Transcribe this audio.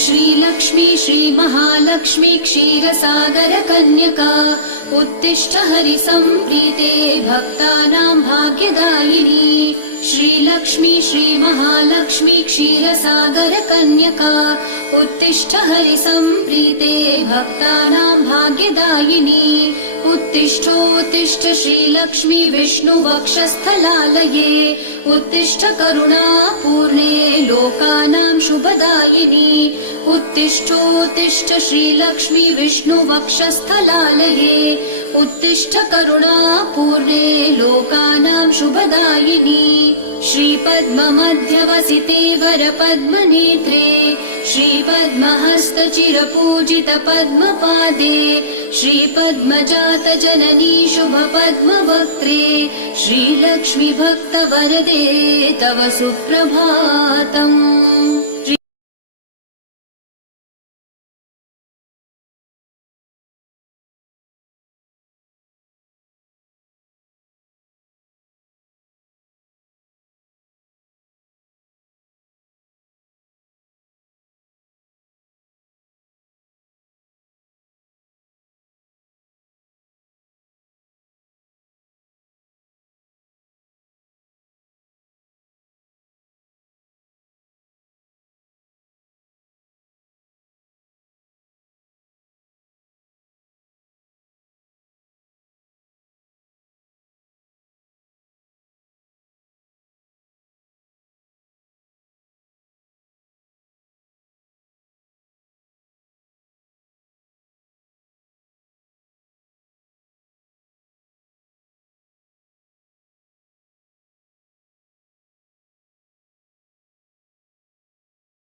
श्रीलक्ष्मी श्रीमहालक्ष्मी क्षीरसागर कन्यका उत्तिष्ठ हरिसम्प्रीते भक्तानां भाग्यदायिनी। श्रीलक्ष्मी श्रीमहालक्ष्मी क्षीरसागर कन्यका उत्तिष्ठ हरिसम्प्रीते भक्तानां भाग्यदायिनी। उत्तिष्ठोत्तिष्ठ श्रीलक्ष्मी विष्णुवक्षस्थलालये उत्तिष्ठ करुणापूर्णे लोकानां शुभदायिनी। उत्तिष्ठोत्तिष्ठ श्रीलक्ष्मी विष्णुवक्षस्थलालये उत्तिष्ठ करुणापूर्णे लोकानां शुभदायिनी। श्रीपद्ममध्यवसिते वरपद्मनेत्रे श्रीपद्महस्तचिरपूजित पद्मपादे श्रीपद्मजात जननी शुभपद्मवक्त्रे श्रीलक्ष्मी भक्तवरदे तव सुप्रभातम्।